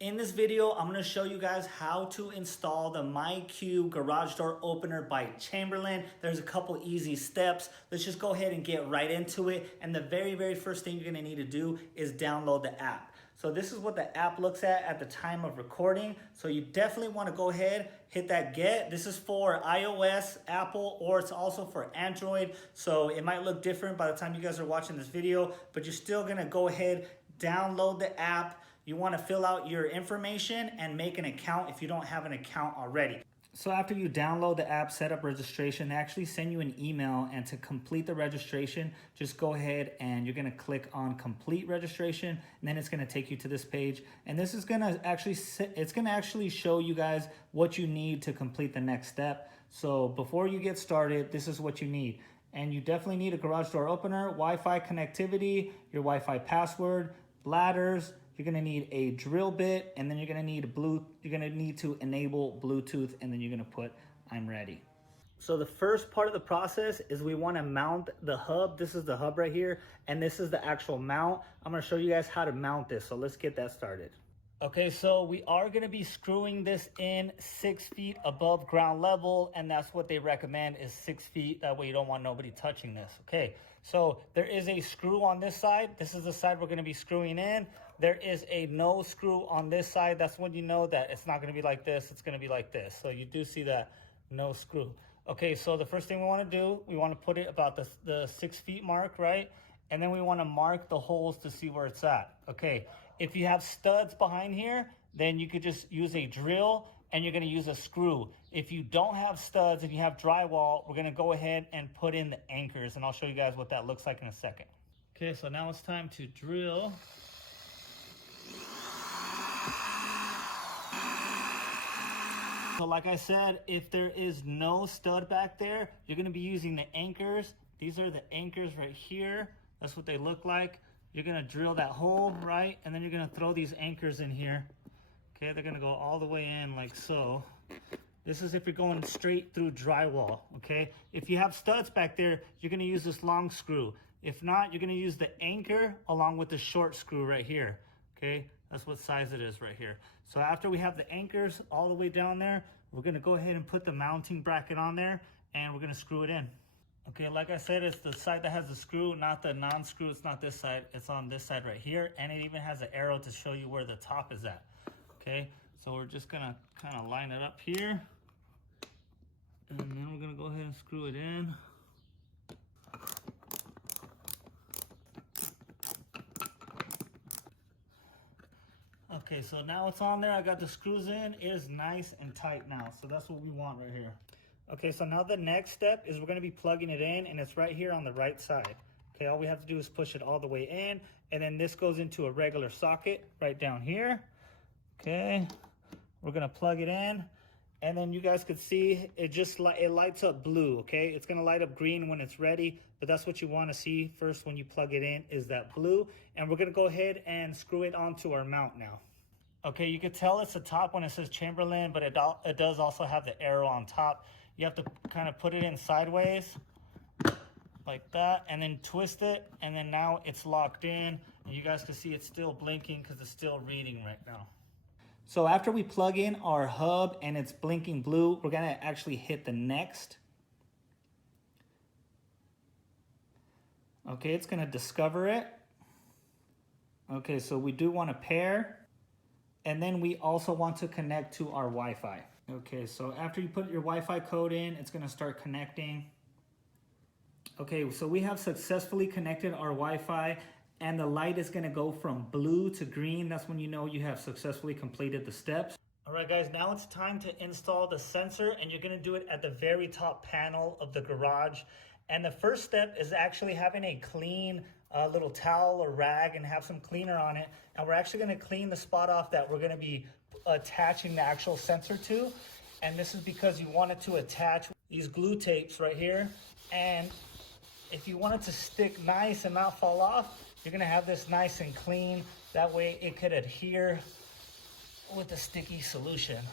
In this video, I'm gonna show you guys how to install the MyQ garage door opener by Chamberlain. There's a couple easy steps. Let's just go ahead and get right into it. And the very first thing you're gonna need to do is download the app. So this is what the app looks at the time of recording. So you definitely wanna go ahead, hit that get. This is for iOS, Apple, or it's also for Android. So it might look different by the time you guys are watching this video, but you're still gonna go ahead, download the app. You want to fill out your information and make an account if you don't have an account already. So after you download the app, set up registration, they actually send you an email, and to complete the registration, just go ahead and you're going to click on complete registration, and then it's going to take you to this page. And this is going to actually show you guys what you need to complete the next step. So before you get started, this is what you need. And you definitely need a garage door opener, Wi-Fi connectivity, your Wi-Fi password, ladders. You're gonna need a drill bit, and then you're gonna need to enable Bluetooth, and then you're gonna put I'm ready. So the first part of the process is we wanna mount the hub. This is the hub right here, and this is the actual mount. I'm gonna show you guys how to mount this, so let's get that started. Okay, so we are gonna be screwing this in 6 feet above ground level, and that's what they recommend is 6 feet. That way you don't want nobody touching this, okay? So there is a screw on this side. This is the side we're gonna be screwing in. There is a no screw on this side. That's when you know that it's not gonna be like this, it's gonna be like this. So you do see that no screw. Okay, so the first thing we wanna do, we wanna put it about the 6 feet mark, right? And then we wanna mark the holes to see where it's at, okay? If you have studs behind here, then you could just use a drill and you're gonna use a screw. If you don't have studs and you have drywall, we're gonna go ahead and put in the anchors, and I'll show you guys what that looks like in a second. Okay, so now it's time to drill. So like I said, if there is no stud back there, you're gonna be using the anchors. These are the anchors right here. That's what they look like. You're gonna drill that hole, right? And then you're gonna throw these anchors in here. Okay, they're gonna go all the way in like so. This is if you're going straight through drywall, okay? If you have studs back there, you're gonna use this long screw. If not, you're gonna use the anchor along with the short screw right here, okay? That's what size it is right here. So after we have the anchors all the way down there, we're gonna go ahead and put the mounting bracket on there, and we're gonna screw it in. Okay, like I said, it's the side that has the screw, not the non-screw. It's not this side, it's on this side right here, and it even has an arrow to show you where the top is at. Okay, so we're just gonna kind of line it up here, and then we're gonna go ahead and screw it in. Okay, so now it's on there. I got the screws in. It is nice and tight now, so that's what we want right here. Okay, so now the next step is we're gonna be plugging it in, and it's right here on the right side. Okay, all we have to do is push it all the way in, and then this goes into a regular socket right down here. Okay, we're gonna plug it in, and then you guys could see it lights up blue. Okay, it's gonna light up green when it's ready, but that's what you want to see first when you plug it in, is that blue. And we're gonna go ahead and screw it onto our mount now. Okay, you can tell it's the top when it says Chamberlain, but it does also have the arrow on top. You have to kind of put it in sideways like that, and then twist it, and then now it's locked in, and you guys can see it's still blinking because it's still reading right now. So after we plug in our hub and it's blinking blue, we're gonna actually hit the next. Okay, it's gonna discover it. Okay, so we do want to pair, and then we also want to connect to our Wi-Fi. Okay, so after you put your Wi-Fi code in, it's gonna start connecting. Okay, so we have successfully connected our Wi-Fi, and the light is gonna go from blue to green. That's when you know you have successfully completed the steps. All right, guys, now it's time to install the sensor, and you're gonna do it at the very top panel of the garage. And the first step is actually having a clean little towel or rag and have some cleaner on it. And we're actually gonna clean the spot off that we're gonna be attaching the actual sensor to. And this is because you want it to attach these glue tapes right here. And if you want it to stick nice and not fall off, you're gonna have this nice and clean. That way it could adhere with the sticky solution.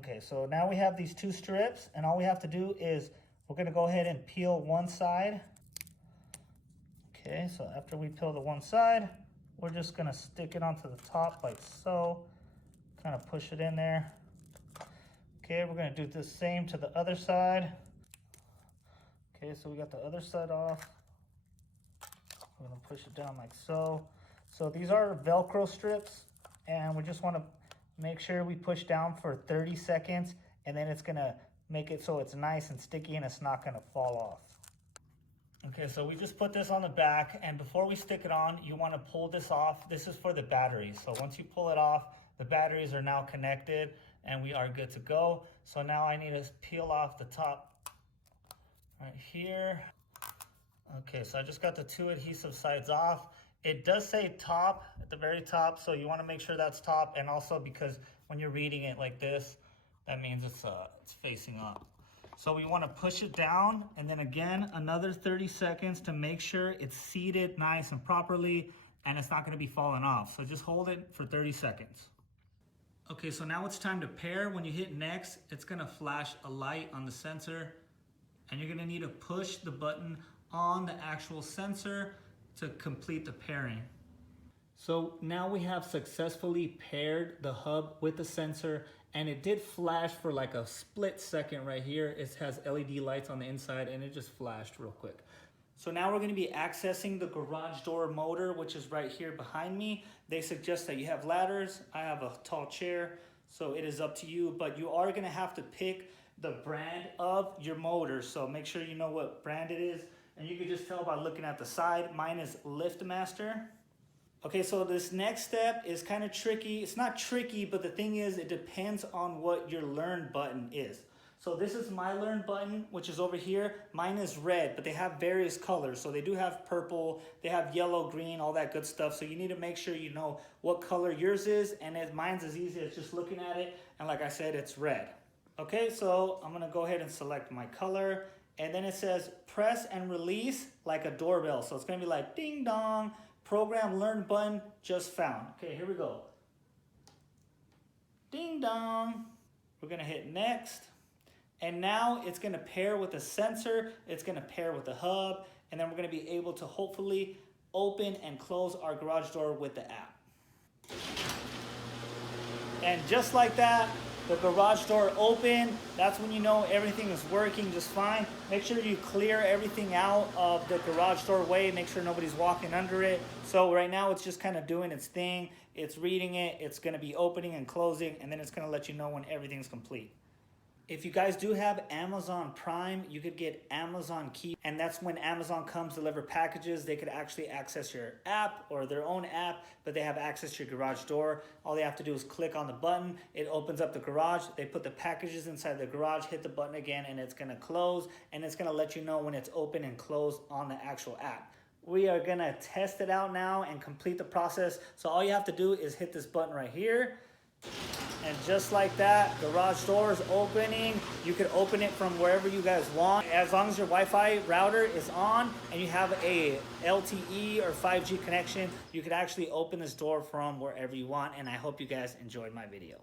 Okay, so now we have these two strips, and all we have to do is we're gonna go ahead and peel one side. Okay, so after we peel the one side, we're just gonna stick it onto the top like so. kind of push it in there. Okay, we're gonna do the same to the other side. Okay, so we got the other side off. We're gonna push it down like so. So these are Velcro strips, and we just wanna make sure we push down for 30 seconds, and then it's gonna make it so it's nice and sticky and it's not gonna fall off. Okay, so we just put this on the back, and before we stick it on, you wanna pull this off. This is for the batteries. So once you pull it off, the batteries are now connected and we are good to go. So now I need to peel off the top right here. Okay, so I just got the 2 adhesive sides off. It does say top at the very top, so you want to make sure that's top, and also because when you're reading it like this, that means it's facing up. So we want to push it down, and then again another 30 seconds to make sure it's seated nice and properly and it's not going to be falling off. So just hold it for 30 seconds. Okay, so now it's time to pair. When you hit next, it's going to flash a light on the sensor, and you're going to need to push the button on the actual sensor to complete the pairing. So now we have successfully paired the hub with the sensor, and it did flash for like a split second right here. It has LED lights on the inside and it just flashed real quick. So now we're going to be accessing the garage door motor, which is right here behind me. They suggest that you have ladders. I have a tall chair, so it is up to you, but you are going to have to pick the brand of your motor. So make sure you know what brand it is. And you can just tell by looking at the side. Mine is LiftMaster. Okay, so this next step is kind of tricky. It's not tricky, but the thing is, it depends on what your learn button is. So this is my learn button, which is over here. Mine is red, but they have various colors. So they do have purple, they have yellow, green, all that good stuff. So you need to make sure you know what color yours is, and mine's as easy as just looking at it. And like I said, it's red. Okay, so I'm gonna go ahead and select my color. And then it says press and release like a doorbell. So it's gonna be like ding dong, program learn button just found. Okay, here we go. Ding dong. We're gonna hit next. And now it's gonna pair with the sensor, it's gonna pair with the hub, and then we're gonna be able to hopefully open and close our garage door with the app. And just like that, the garage door open. That's when you know everything is working just fine. Make sure you clear everything out of the garage doorway. Make sure nobody's walking under it. So right now it's just kind of doing its thing. It's reading it. It's going to be opening and closing, and then it's going to let you know when everything's complete. If you guys do have Amazon Prime, you could get Amazon Key, and that's when Amazon comes deliver packages. They could actually access your app or their own app, but they have access to your garage door. All they have to do is click on the button. It opens up the garage. They put the packages inside the garage, hit the button again, and it's gonna close, and it's gonna let you know when it's open and closed on the actual app. We are gonna test it out now and complete the process. So all you have to do is hit this button right here. And just like that, garage door is opening. You can open it from wherever you guys want. As long as your Wi-Fi router is on and you have a LTE or 5G connection, you can actually open this door from wherever you want. And I hope you guys enjoyed my video.